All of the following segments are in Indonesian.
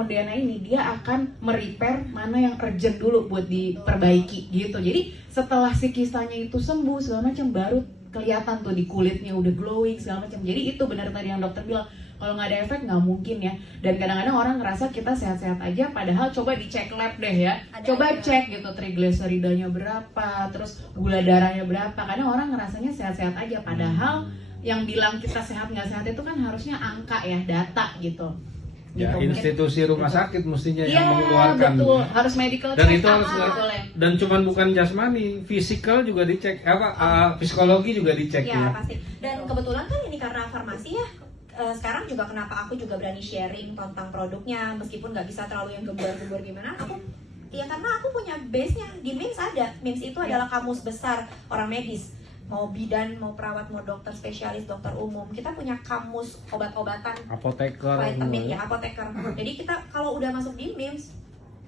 Modena ini dia akan merepair mana yang urgent dulu buat diperbaiki gitu. Jadi setelah si kistanya itu sembuh segala macam, baru kelihatan tuh di kulitnya udah glowing segala macam. Jadi itu benar tadi yang dokter bilang, kalau nggak ada efek nggak mungkin ya. Dan kadang-kadang orang ngerasa kita sehat-sehat aja, padahal coba dicek lab deh ya. Coba cek gitu triglyceridanya berapa, terus gula darahnya berapa. Kadang orang ngerasanya sehat-sehat aja, padahal yang bilang kita sehat nggak sehat itu kan harusnya angka ya, data gitu. Ya, gitu. institusi rumah sakit mestinya yang Iya, mengeluarkan. betul. Harus medical Dan check itu harus dan cuman bukan jasmani, fisikal juga dicek, psikologi juga dicek ya. ya. Pasti. Dan kebetulan kan ini karena farmasi ya, sekarang juga kenapa aku juga berani sharing tentang produknya meskipun nggak bisa terlalu yang gembar-gembor gimana, aku ya karena aku punya base-nya di MIMS ada. MIMS itu adalah kamus besar orang medis, mau bidan, mau perawat, mau dokter spesialis, dokter umum, kita punya kamus obat-obatan, Apoteker, vitamin ya, apoteker. Jadi kita kalau udah masuk di MIMS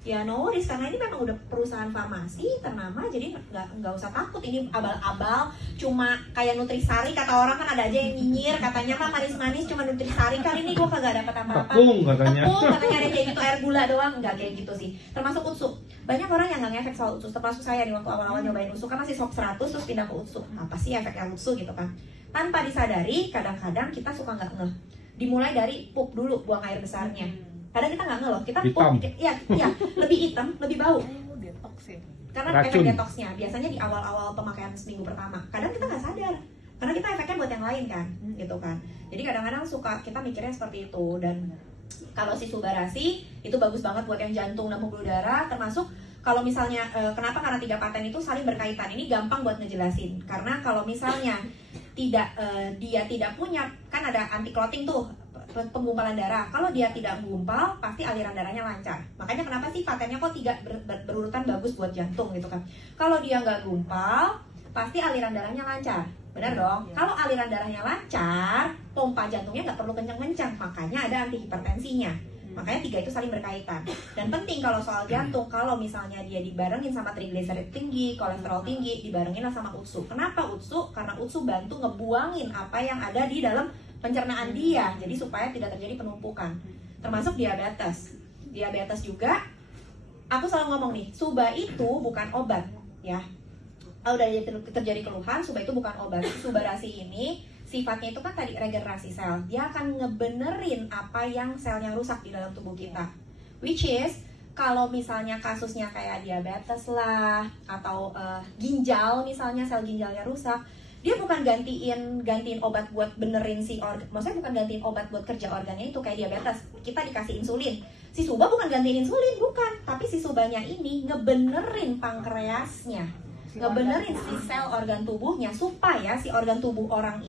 ya no worries, karena ini memang udah perusahaan farmasi ternama, jadi nggak usah takut ini abal-abal cuma kayak Nutrisari. Kata orang kan ada aja yang nyinyir katanya mah manis-manis cuma Nutrisari, kali ini gue kagak dapat apa-apa, tepung katanya. katanya ada kayak gitu, air gula doang. Nggak kayak gitu sih, termasuk utsu. Banyak orang yang nggak ngefek soal utsu, termasuk saya di waktu awal-awal nyobain utsu kan masih sok 100 terus pindah ke utsu. Apa sih efeknya utsu gitu kan, tanpa disadari kadang-kadang kita suka nggak ngeh. Dimulai dari pup dulu, buang air besarnya. Kadang kita nggak ngeh loh, kita Hitam. ya lebih hitam, lebih bau. Detox ya. Karena efek detoxnya biasanya di awal-awal pemakaian seminggu pertama. Kadang kita nggak sadar, karena kita efeknya buat yang lain kan, gitu kan. Jadi kadang-kadang suka kita mikirnya seperti itu. Dan kalau si Subarasi itu bagus banget buat yang jantung dan pembuluh darah, termasuk kalau misalnya kenapa, karena 3 paten itu saling berkaitan. Ini gampang buat ngejelasin, karena kalau misalnya dia tidak punya, kan ada anti clotting tuh, penggumpalan darah. Kalau dia tidak menggumpal, pasti aliran darahnya lancar. Makanya kenapa sih patennya kok 3 berurutan bagus buat jantung gitu kan. Kalau dia nggak gumpal, pasti aliran darahnya lancar. Benar dong? Kalau aliran darahnya lancar, pompa jantungnya nggak perlu kencang-kencang. Makanya ada anti hipertensinya. Makanya 3 itu saling berkaitan. Dan penting kalau soal jantung, kalau misalnya dia dibarengin sama triglycerid tinggi, kolesterol tinggi, dibarengin sama utsu. Kenapa utsu? Karena utsu bantu ngebuangin apa yang ada di dalam pencernaan dia, jadi supaya tidak terjadi penumpukan. Termasuk diabetes. Diabetes juga, aku selalu ngomong nih, Suba itu bukan obat ya. Kalau udah terjadi keluhan, Suba itu bukan obat. Subarasi ini sifatnya itu kan tadi regenerasi sel. Dia akan ngebenerin apa yang selnya rusak di dalam tubuh kita. Which is, kalau misalnya kasusnya kayak diabetes lah, atau ginjal misalnya, sel ginjalnya rusak, dia bukan gantiin obat buat benerin si organ, maksudnya bukan gantiin obat buat kerja organnya itu kayak diabetes. Kita dikasih insulin, si Suba bukan gantiin insulin, bukan, tapi si Subanya ini ngebenerin pankreasnya, ngebenerin si sel organ tubuhnya supaya si organ tubuh orang